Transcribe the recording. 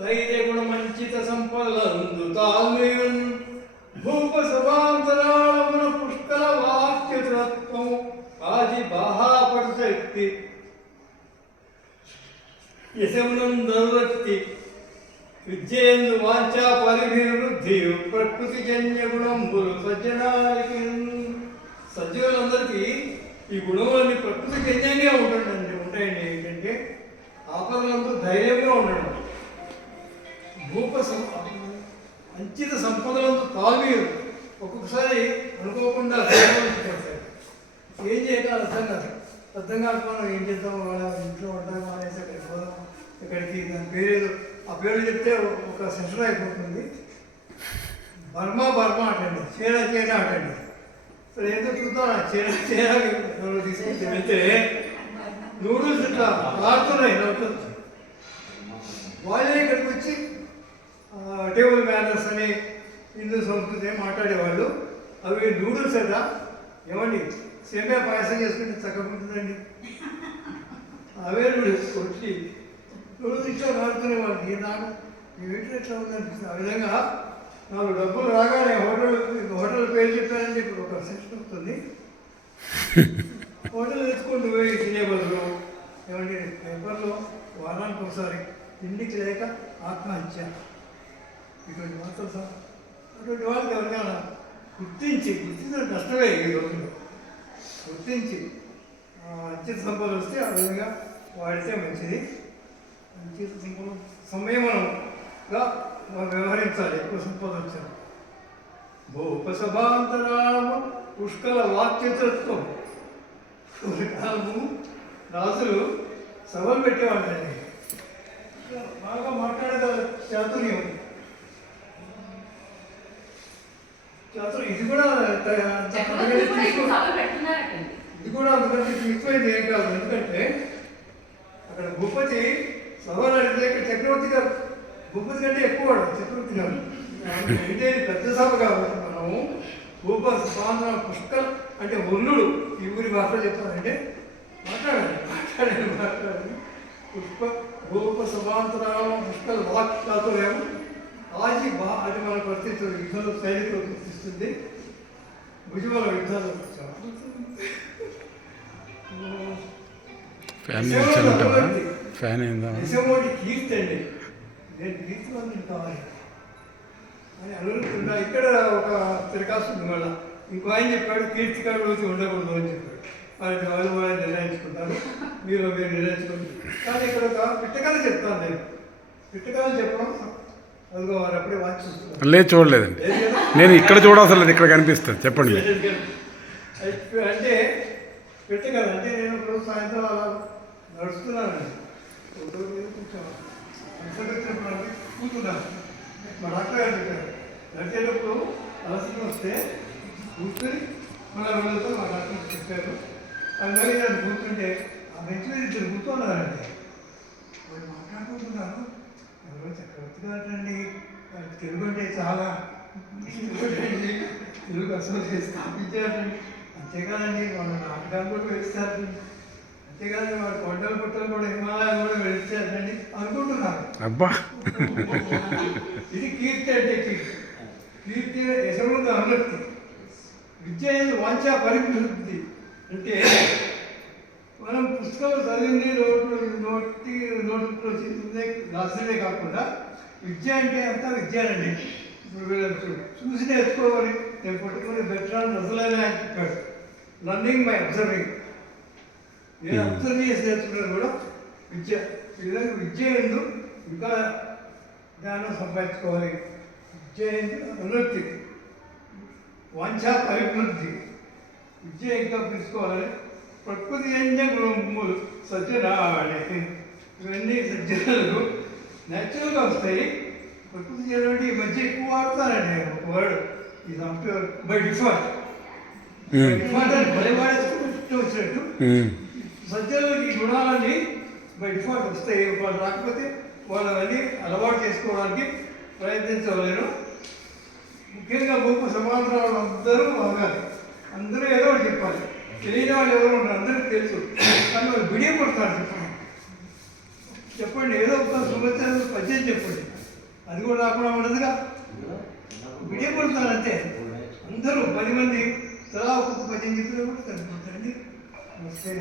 ధైర్యగుణమంచిత సంపదలందు తాల్మయున్ భూప సభాంతరాళమున పుష్కల వాక్యతత్వం ఆది బాహాపడు శక్తి యశమునందరురక్తి విద్యేందు వాంఛా పరిభివృద్ధియు ప్రకృతి జన్య గుణంబులు సజ్జనానికి సజ్జనులందరికీ ఈ గుణములన్నీ ప్రకృతి జన్యంగా ఉంటాయండి. ఏంటంటే ఆపదలందు ధైర్యంగా ఉండడం, భూప అంచిత సంపదలందు తాల్మీరు, ఒక్కొక్కసారి అనుకోకుండా ఏం చేయాలి అర్థం కాకపోయినా ఏం చేద్దాం, వాళ్ళ ఇంట్లో ఉంటాం అనేసి అక్కడికి పోదాం, ఇక్కడికి దాని పేరు ఆ పేరు చెప్తే ఒక సెషన్ అయిపోతుంది. బర్మా అటండి, చీర అటండి. సో ఎందుకు చూద్దాం చీర తీసుకుంటే వెళ్తే నూడిల్స్ ఇట్లా ఆడుతున్నాయి. వాళ్ళే ఇక్కడికి వచ్చి టేబుల్ మేనర్స్ అని హిందూ సంస్కృతి మాట్లాడేవాళ్ళు. అవి నూడిల్స్ కదా ఏమండి, సేమియా పాయసం చేసుకుంటే చక్కకుంటుందండి. అవే నూడిల్స్ వచ్చి నూడిల్స్ ఇట్లా ఆడుకునే వాళ్ళకి నాకు ఈ వీటిలో ఎట్లా ఉందనిపిస్తుంది. ఆ విధంగా నాకు డబ్బులు రాగానే హోటల్ పేరు చెప్పానని ఇప్పుడు ఒక సెషన్ వస్తుంది. హోటల్ తెచ్చుకుంటూ పోయి తినే బదులు ఏమండి పేపర్లో వారానికి ఒకసారి తిండికి లేక ఆత్మహత్య, ఇటువంటి వార్తలు సార్ అటువంటి వాళ్ళకి ఎవరికైనా గుర్తించడం కష్టమే. ఈ రోజుల్లో గుర్తించి అంచిత సంపద వస్తే ఆ విధంగా వాడితే మంచిది. అంచిత సంపద సంయమనంగా వ్యవహరించాలి. ఎక్కువ సంపద వచ్చారు. భూపసభాంతరాళము పుష్కల వాక్యతత్వం. కాలము రాజులు సభలు పెట్టేవాళ్ళండి, బాగా మాట్లాడే చాతుర్యం. ఇది కూడా అందుకంటే తీసుకుపోయింది ఏం కాదు. ఎందుకంటే అక్కడ భూపతి సభలు అడిగితే ఇక్కడ చక్రవర్తి గారు భూపతి కంటే ఎక్కువ చక్రవర్తి గారు. అంటే పెద్ద సభ కాబట్టి మనము భూప సభాంతర పుష్కల్ అంటే ఒల్లుడు ఈ ఊరి భాషలో చెప్పాలంటే మాట్లాడాలి. పుష్ప భూప సభాంతరాలు పుష్కల్ వాక్ చాతుర్యం ఆజీ అది మన పరిస్థితులు యుద్ధంలో సైనికులు గుర్తిస్తుంది. భుజబల యుద్ధాలు కీర్తి అండి. నేను కీర్తివంతుని కావాలి అని అనుకుంటున్నా. ఇక్కడ ఒక తిరకాసు ఉంది. మళ్ళీ ఇంకో ఆయన చెప్పాడు కీర్తికాడు వచ్చి ఉండకూడదు అని చెప్పాడు. వాళ్ళు నిర్ణయించుకుంటారు, మీరు నిర్ణయించుకోండి. కానీ ఇక్కడ ఒక పిట్టకథ చెప్తాను. నేను పిట్టకథ చెప్పడం అదిగో వారు అప్పుడే వాచ్ చూస్తున్నారు. లేదు చూడలేదండి, నేను ఇక్కడ చూడవసరం లేదు, ఇక్కడ కనిపిస్తుంది. చెప్పండి. అంటే పిట్టకథ అంటే నేను ఇప్పుడు సాయంత్రం అలా నడుస్తున్నానండి, కొంచెం కూర్చున్నాను. మా డాక్టర్ గారు చెప్పారు నడిచేటప్పుడు అలసట వస్తే కూర్చుని మళ్ళీ వెళ్ళతో మా డాక్టర్ చెప్పారు. అందువల్ల నేను కూర్చుంటే ఆ బెంచ్ మీద ఇద్దరు కూర్చున్నారంటే వాళ్ళు మాట్లాడుకుంటున్నారు. ఎవరో చక్రవర్తి గారండి, వాళ్ళకి తెలుగు అంటే చాలా ఇష్టపడండి, తెలుగు అసలు స్థాపించారండి. అంతేకాదండి వాళ్ళు నాటకాలు కూడా వేస్తారండి, అంతేకాదు వాడు కొండలు పుట్టలు కూడా హిమాలయాలు కూడా వెళ్తారండి అనుకుంటున్నారు. అబ్బా ఇది కీర్తి అంటే కీర్తి యశముగా అనురక్తి. విద్య వాంఛా పరిభివృద్ధి అంటే మనం పుస్తకాలు చదివింది నోట్లో రాసినదే కాకుండా విద్య అంటే అంతా విద్యానండి. ఇప్పుడు వీళ్ళు చూసి నేర్చుకోవాలి. నేను పట్టుకుని బెట్రాన్ రసలైనా అని చెప్పాడు. Learning by observing. నేను అబ్జర్వ్ చేసి నేర్చుకున్నాను కూడా విద్య. ఈ విధంగా విద్య ఎందు ఇంకా జ్ఞానం సంపాదించుకోవాలి. విద్య అనురక్తి, వాంఛా పరిభివృద్ధి. విద్య ఇంకా పెంచుకోవాలని ప్రకృతి జన్య గుణములు సజ్జనాడే. ఇవన్నీ సజ్జనాలు న్యాచురల్గా వస్తాయి. ప్రకృతి జన్యుడు ఈ మధ్య ఎక్కువ వాడతానండి ఒక వర్డ్, ఈ సాఫ్ట్వేర్ బై డిఫాల్ట్. డిఫాల్ట్ అని భలే వాడేసుకుంటూ వచ్చినట్టు సజ్జనులకి ఈ గుణాలన్నీ బై డిఫాల్ట్ వస్తాయి. వాళ్ళు రాకపోతే వాళ్ళు అవన్నీ అలవాటు చేసుకోవడానికి ప్రయత్నించవలేను. ముఖ్యంగా భూప సమాంతరాలు అందరూ అవ్వాలి, అందరూ ఏదో ఒకటి చెప్పాలి. తెలియని వాళ్ళు ఎవరు ఉన్నారు అందరికీ తెలుసు, కానీ వాళ్ళు బిడియం పడతారు చెప్పండి. చెప్పండి, ఏదో ఒక శుభచర్య పద్యం చెప్పండి. అది కూడా రాకుండా ఉండదుగా. వీడియో కొడుతున్నారు అంతే. అందరూ 10 మంది తలా ఒక్కొక్క పద్యం చెప్పినా కూడా సరిపోతుందండి. నమస్తే.